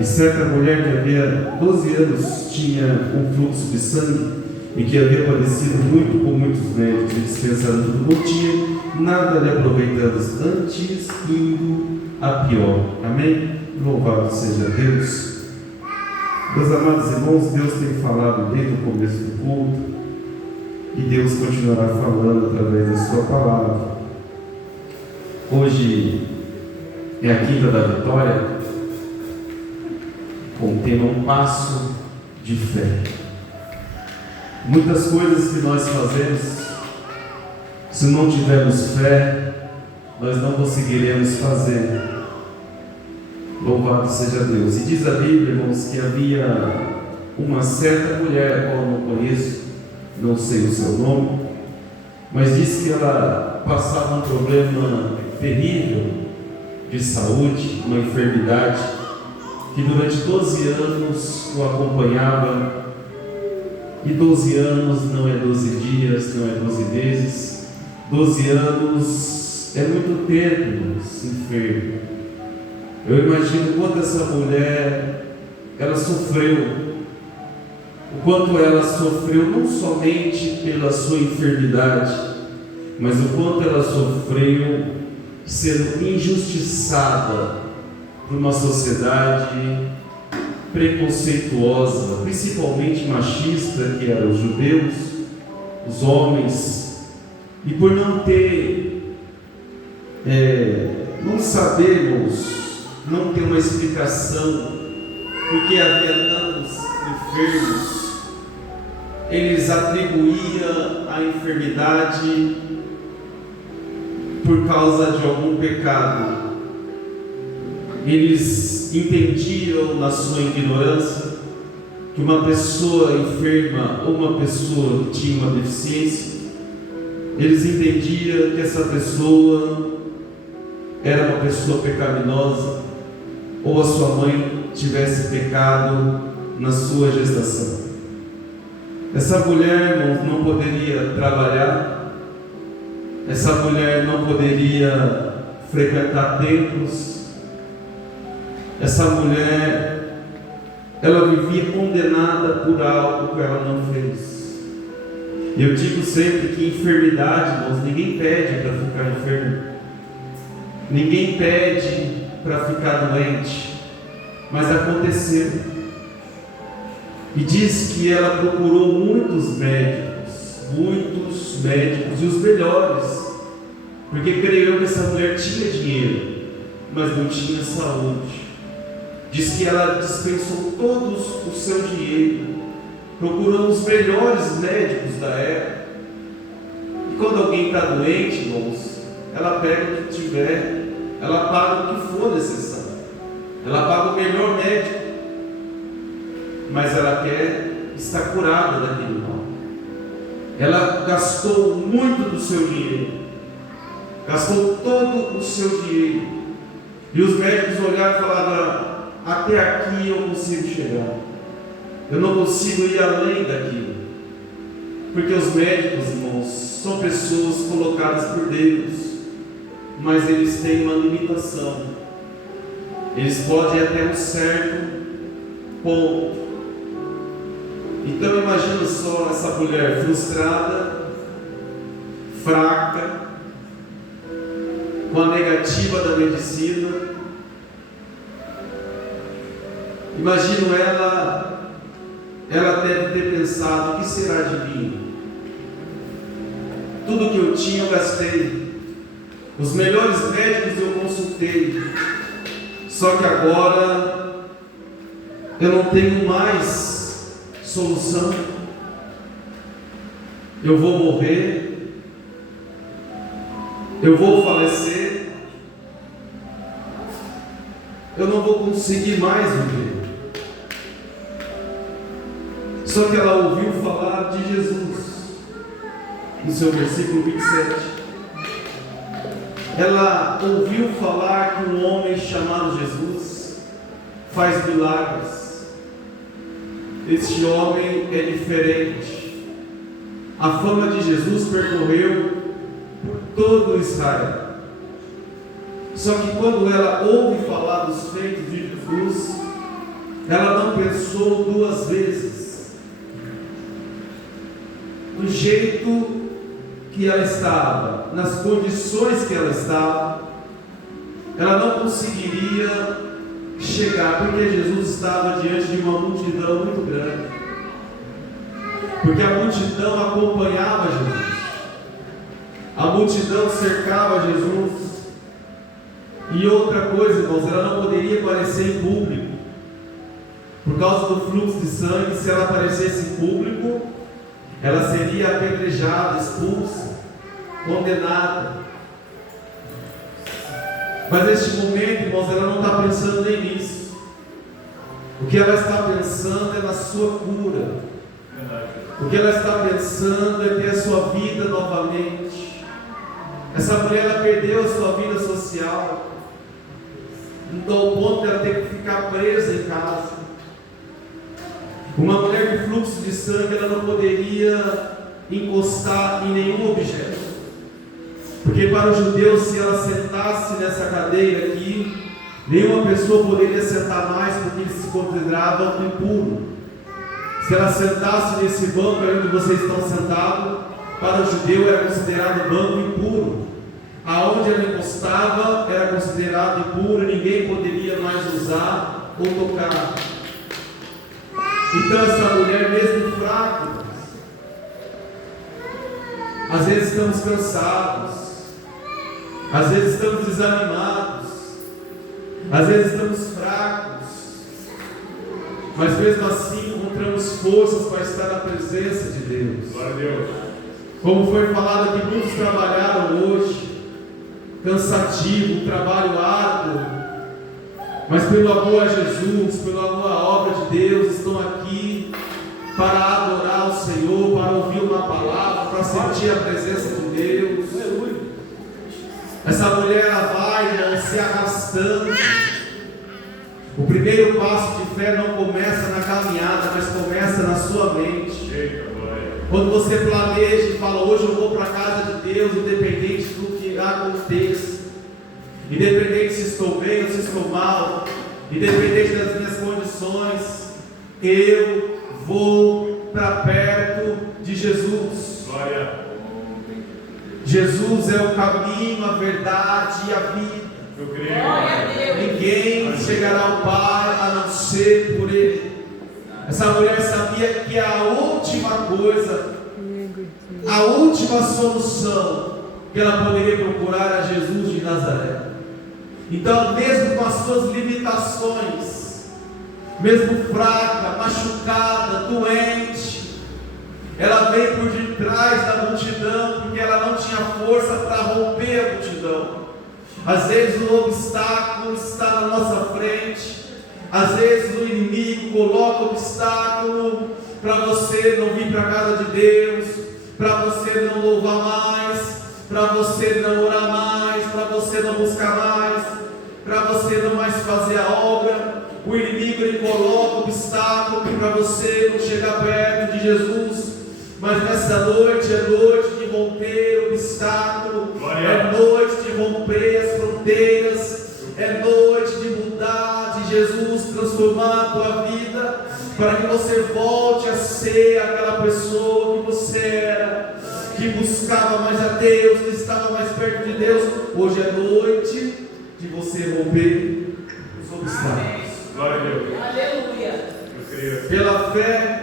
E certa mulher que havia 12 anos tinha um fluxo de sangue e que havia padecido muito com muitos médicos e dispensado tudo, não tinha nada lhe aproveitando, antes indo a pior. Amém? Louvado seja Deus. Meus amados irmãos, Deus tem falado desde o começo do culto e Deus continuará falando através da sua palavra. Hoje é a quinta da vitória, com o tema Um Passo de Fé. Muitas coisas que nós fazemos, se não tivermos fé, nós não conseguiremos fazer. Louvado seja Deus. E diz a Bíblia, irmãos, que havia uma certa mulher, qual eu não conheço, não sei o seu nome, mas diz que ela passava um problema terrível de saúde, uma enfermidade, que durante 12 anos o acompanhava. E 12 anos não é 12 dias, não é 12 meses. 12 anos é muito tempo enfermo. Eu imagino quanto essa mulher, ela sofreu. O quanto ela sofreu não somente pela sua enfermidade, mas o quanto ela sofreu sendo injustiçada por uma sociedade preconceituosa, principalmente machista, que eram os judeus, os homens, e por não ter, não sabermos, não ter uma explicação porque havia tantos enfermos, eles atribuíam a enfermidade por causa de algum pecado. Eles entendiam na sua ignorância que uma pessoa enferma ou uma pessoa que tinha uma deficiência, eles entendiam que essa pessoa era uma pessoa pecaminosa, ou a sua mãe tivesse pecado na sua gestação. Essa mulher não poderia trabalhar, essa mulher não poderia frequentar templos. Essa mulher, ela vivia condenada por algo que ela não fez. E eu digo sempre que enfermidade, irmãos, ninguém pede para ficar enfermo. Ninguém pede para ficar doente. Mas aconteceu. E diz que ela procurou muitos médicos, e os melhores. Porque creio que essa mulher tinha dinheiro, mas não tinha saúde. Diz que ela dispensou todos o seu dinheiro, procurou os melhores médicos da época. E quando alguém está doente, irmãos, ela pega o que tiver, ela paga o que for necessário, ela paga o melhor médico, mas ela quer estar curada daquele mal. Ela gastou muito do seu dinheiro, gastou todo o seu dinheiro, e os médicos olharam e falaram: até aqui eu consigo chegar, eu não consigo ir além daquilo, porque os médicos, irmãos, são pessoas colocadas por Deus, mas eles têm uma limitação, eles podem ir até um certo ponto. Então imagina só essa mulher frustrada, fraca, com a negativa da medicina. Imagino ela deve ter pensado: o que será de mim? Tudo que eu tinha eu gastei, os melhores médicos eu consultei, só que agora eu não tenho mais solução, eu vou morrer, eu vou falecer, eu não vou conseguir mais viver. Só que ela ouviu falar de Jesus, no seu versículo 27. Ela ouviu falar que um homem chamado Jesus faz milagres. Este homem é diferente. A fama de Jesus percorreu por todo Israel. Só que quando ela ouve falar dos feitos de Jesus, ela não pensou duas vezes. Do jeito que ela estava, nas condições que ela estava, ela não conseguiria chegar, porque Jesus estava diante de uma multidão muito grande, porque a multidão acompanhava Jesus, a multidão cercava Jesus. E outra coisa, irmãos, ela não poderia aparecer em público, por causa do fluxo de sangue. Se ela aparecesse em público, ela seria apedrejada, expulsa, condenada. Mas neste momento, irmãos, ela não está pensando nem nisso. O que ela está pensando é na sua cura. O que ela está pensando é ter a sua vida novamente. Essa mulher, ela perdeu a sua vida social, então ao ponto de ela ter que ficar presa em casa. Uma mulher de fluxo de sangue, ela não poderia encostar em nenhum objeto, porque para os judeus, se ela sentasse nessa cadeira aqui, nenhuma pessoa poderia sentar mais, porque eles se consideravam impuros. Se ela sentasse nesse banco onde vocês estão sentados, para o judeu era considerado banco impuro. Aonde ela encostava era considerado impuro, ninguém poderia mais usar ou tocar. Então essa mulher, mesmo fraca, às vezes estamos cansados, às vezes estamos desanimados, às vezes estamos fracos, mas mesmo assim encontramos forças para estar na presença de Deus. Glória a Deus. Como foi falado aqui, muitos trabalharam hoje, cansativo, trabalho árduo, mas pelo amor a Jesus, pelo amor à obra de Deus, estão aqui para adorar o Senhor, para ouvir uma palavra, para sentir a presença de Deus. Essa mulher, ela vai se arrastando. O primeiro passo de fé não começa na caminhada, mas começa na sua mente. Quando você planeja e fala, hoje eu vou para a casa de Deus, independente do que aconteça, independente se estou bem ou se estou mal, independente das minhas condições, eu vou para perto de Jesus. Glória. Jesus é o caminho, a verdade e a vida. Eu creio. Ninguém chegará ao Pai a não ser por Ele. Essa mulher sabia que a última coisa, a última solução que ela poderia procurar era Jesus de Nazaré. Então, mesmo com as suas limitações, mesmo fraca, machucada, doente, ela veio por detrás da multidão, porque ela não tinha força para romper a multidão. Às vezes o obstáculo está na nossa frente, às vezes o inimigo coloca obstáculo para você não vir para a casa de Deus, para você não louvar mais, para você não orar mais, para você não buscar mais, para você não mais fazer a obra. O inimigo, ele coloca obstáculo para você não chegar perto de Jesus. Mas nessa noite é noite de romper o obstáculo, é noite de romper as fronteiras, é noite de mudar, de Jesus transformar a tua vida, para que você volte a ser aquela pessoa que você era, que buscava mais a Deus, que estava mais perto de Deus. Hoje é noite de você romper os obstáculos. Glória a Deus. Aleluia. Eu creio. Pela fé,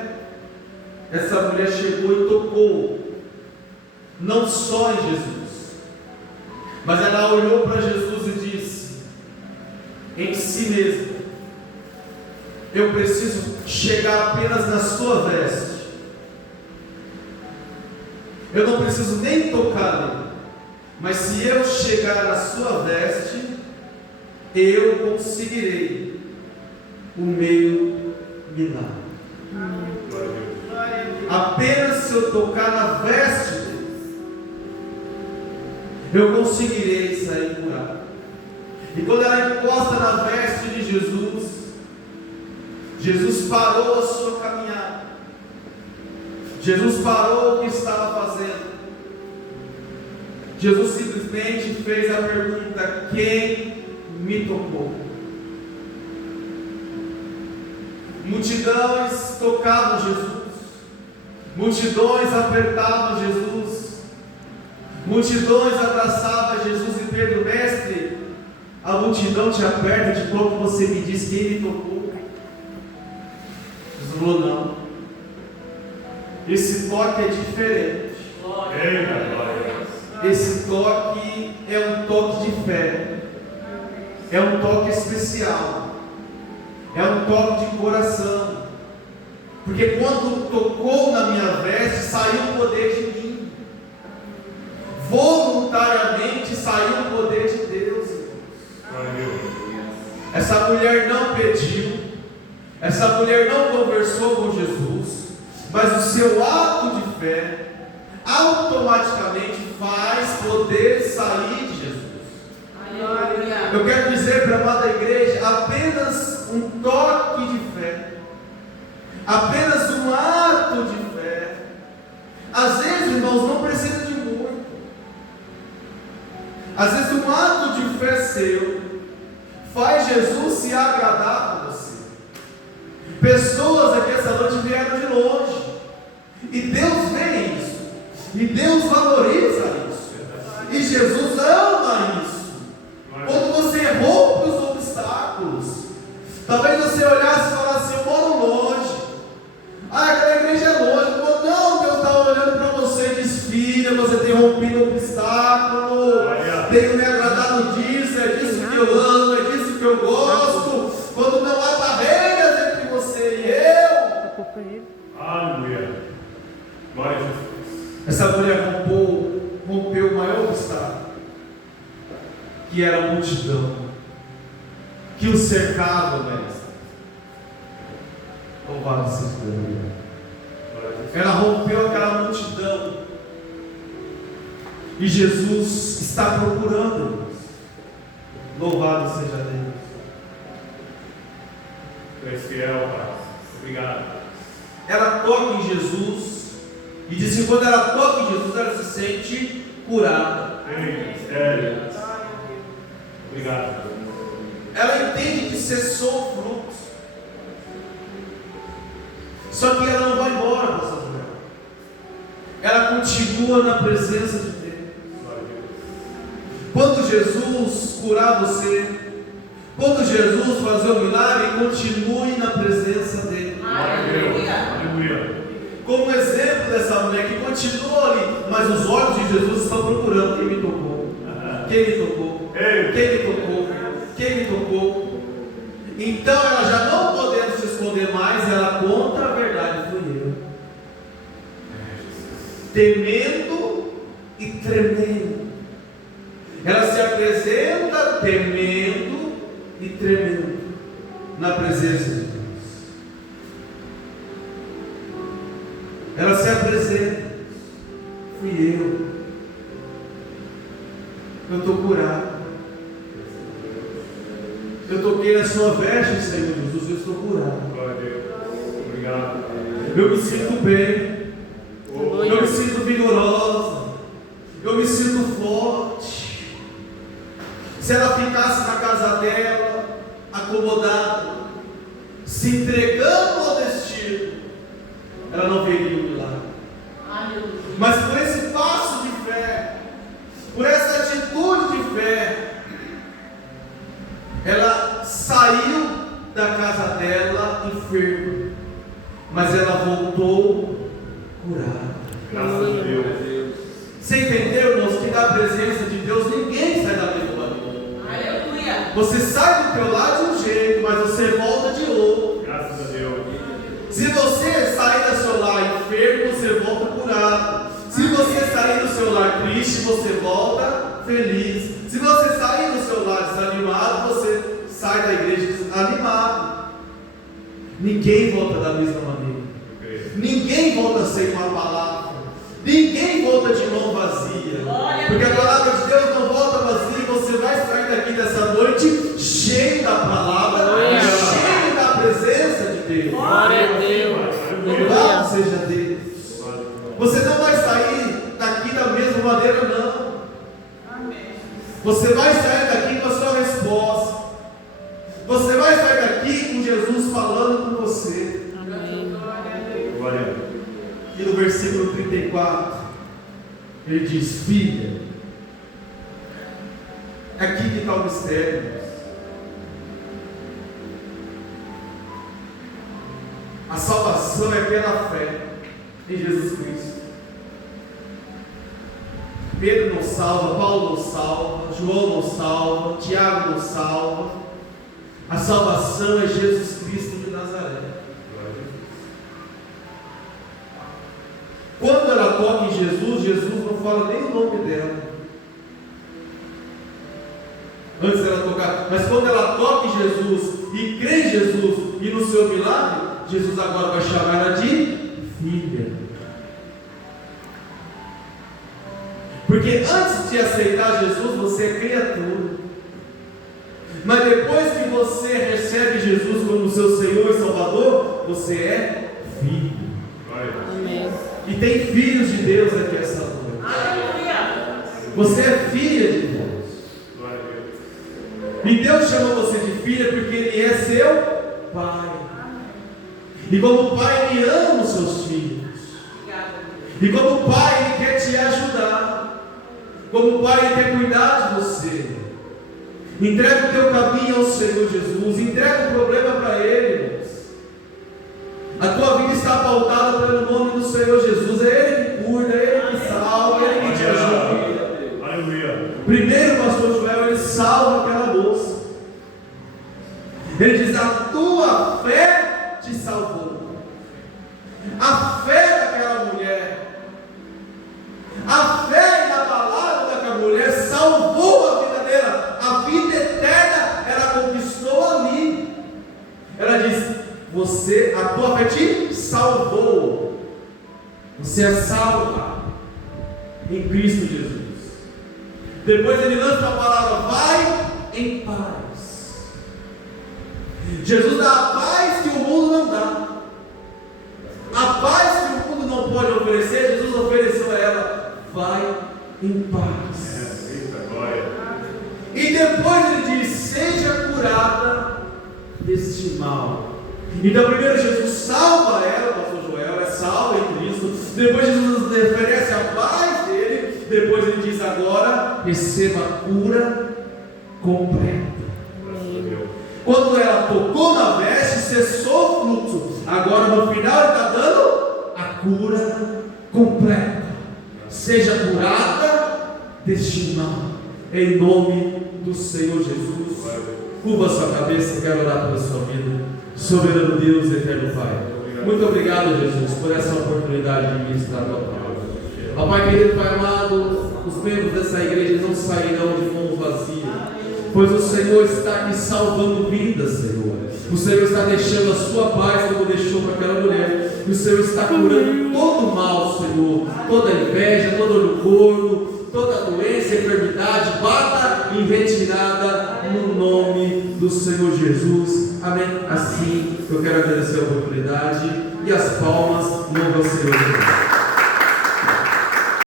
essa mulher chegou e tocou, não só em Jesus, mas ela olhou para Jesus e disse em si mesma: eu preciso chegar apenas na sua veste, eu não preciso nem tocar nele, mas se eu chegar na sua veste, eu conseguirei o meu milagre. Glória a Deus. Apenas se eu tocar na veste dele, eu conseguirei sair curado. E quando ela encosta na veste de Jesus, Jesus parou a sua caminhada. Jesus parou o que estava fazendo. Jesus simplesmente fez a pergunta: quem me tocou? Multidões tocavam Jesus, multidões apertavam Jesus, multidões abraçavam Jesus. E Pedro: mestre, a multidão te aperta de qual que você me diz quem me tocou? Jesus falou: não, esse toque é diferente. Esse toque é um toque de fé, é um toque especial, é um toque de coração, porque quando tocou na minha veste, saiu o poder de mim, voluntariamente saiu o poder de Deus. Essa mulher não pediu, essa mulher não conversou com Jesus, mas o seu ato de fé automaticamente faz poder sair de Jesus. Eu quero dizer para a amada igreja, apenas um toque de fé, apenas um ato de fé, às vezes, irmãos, não precisa de muito. Às vezes um ato de fé seu faz Jesus se agradar com você. Pessoas aqui essa noite vieram de longe, e Deus vê isso, e Deus valoriza isso, e Jesus ama isso. Quando você rompe os obstáculos, talvez você olhasse e falasse: eu moro longe, aquela igreja é longe. Não, Deus está olhando para você e diz: filha, você tem rompido o obstáculo, tenho me agradado disso, é disso que eu amo, é disso que eu gosto. Quando não há barreiras entre você e eu. Aleluia. Glória a Jesus. Essa mulher rompeu o maior obstáculo, que era a multidão que o cercava, mestre. Louvado seja Deus. Ela rompeu aquela multidão, e Jesus está procurando. Louvado seja Deus. Tu és fiel, Pai. Obrigado. Ela toca em Jesus, e diz que quando ela toca em Jesus, ela se sente curada. Sério. Obrigado. Ela entende que cessou o fluxo. Só que ela não vai embora dessa mulher. Ela continua na presença de Deus. Quando Jesus curar você, quando Jesus fazer o milagre, continue na presença dele. Aleluia. Como exemplo dessa mulher que continua ali, mas os olhos de Jesus estão procurando quem me tocou. Quem me tocou? Quem me tocou? Quem me tocou? Então ela, já não podendo se esconder mais, ela conta a verdade: fui eu. Temendo e tremendo. Ela se apresenta temendo e tremendo na presença de Deus. Ela se apresenta: fui eu. Eu estou curado. Eu toquei na sua veste, Senhor Jesus, eu estou curado. Glória a Deus. Obrigado. Eu me sinto bem. Eu me sinto vigorosa. Eu me sinto forte. Se ela ficasse na casa dela, acomodada, se entregando ao destino, ela não veria o milagre. Mas por esse passo de fé, por essa atitude de fé, ela saiu da casa dela enferma, mas ela voltou curada. Graças a Deus. Você entendeu, irmãos, que da presença de Deus ninguém sai da mesma maneira. Aleluia. Você sai do teu lado de um jeito, mas você volta de outro. Graças a Deus. Se você sair do seu lar enfermo, você volta curado. Se você sair do seu lar triste, você volta feliz. Se você sair do seu lar desanimado, você sai da igreja desanimado. Ninguém volta da mesma maneira. Ninguém volta sem uma palavra. Ninguém volta de mão vazia. Porque a palavra de Deus não volta vazia. Você vai sair daqui dessa noite cheio da palavra, cheio da presença de Deus. Glória a Deus. Louvado seja Deus. Você não vai sair daqui da mesma maneira, não. Você vai sair daqui com a sua resposta. Você vai sair daqui com Jesus falando com você. E no versículo 34, ele diz: filha, aqui que está o mistério. A salvação é pela fé em Jesus Cristo. Pedro não salva, Paulo não salva, João não salva, Tiago não salva. A salvação é Jesus Cristo de Nazaré. Quando ela toca em Jesus, Jesus não fala nem o nome dela. Antes dela tocar, mas quando ela toca em Jesus e crê em Jesus e no seu milagre, Jesus agora vai chamar ela de filha. Porque antes de aceitar Jesus, você é criatura. Mas depois que você recebe Jesus como seu Senhor e Salvador, você é filho. Amém. E tem filhos de Deus aqui essa noite. Aleluia. Você é filha de Deus. E Deus chamou você de filha porque Ele é seu Pai. E como Pai, Ele ama os seus filhos. E como Pai, Ele quer te ajudar. Como Pai, Ele quer cuidar de você. Entrega o teu caminho ao Senhor Jesus. Entrega o problema para Ele, irmãos. A tua vida está pautada pelo nome do Senhor Jesus. É Ele que cuida, é Ele que salva, é Ele que te ajuda. Aleluia. Primeiro, o pastor Joel, ele salva aquela moça. Ele diz: a tua fé te salvou. A fé daquela mulher, a fé inabalável daquela mulher salvou a vida dela. A vida eterna ela conquistou ali. Ela diz: a tua fé te salvou. Você é salva em Cristo Jesus. Depois ele lança a palavra: vai em paz. Jesus dá a paz que o mundo não dá. A paz que o mundo não pode oferecer, Jesus ofereceu a ela: vai em paz. E depois ele diz: seja curada deste mal. Então primeiro Jesus salva ela, o pastor Joel, é salva em Cristo. Depois Jesus oferece a paz dele. Depois ele diz: agora receba a cura completa. Quando ela tocou na veste, cessou o fluxo. Agora no final ele está dando a cura completa. Seja curada deste mal, em nome do Senhor Jesus. Curva a sua cabeça, eu quero orar pela sua vida. Soberano Deus, eterno Pai, muito obrigado, Jesus, por essa oportunidade de ministrar a tua palavra. Ó Pai querido, Pai amado, os membros dessa igreja não sairão de mãos vazias, pois o Senhor está aqui salvando vidas, Senhor. O Senhor está deixando a sua paz como deixou para aquela mulher. O Senhor está curando todo o mal, Senhor, toda inveja, todo orgulho, toda doença, enfermidade, bata em retirada no nome do Senhor Jesus. Amém. Assim eu quero agradecer a oportunidade e as palmas. Louva ao Senhor Jesus.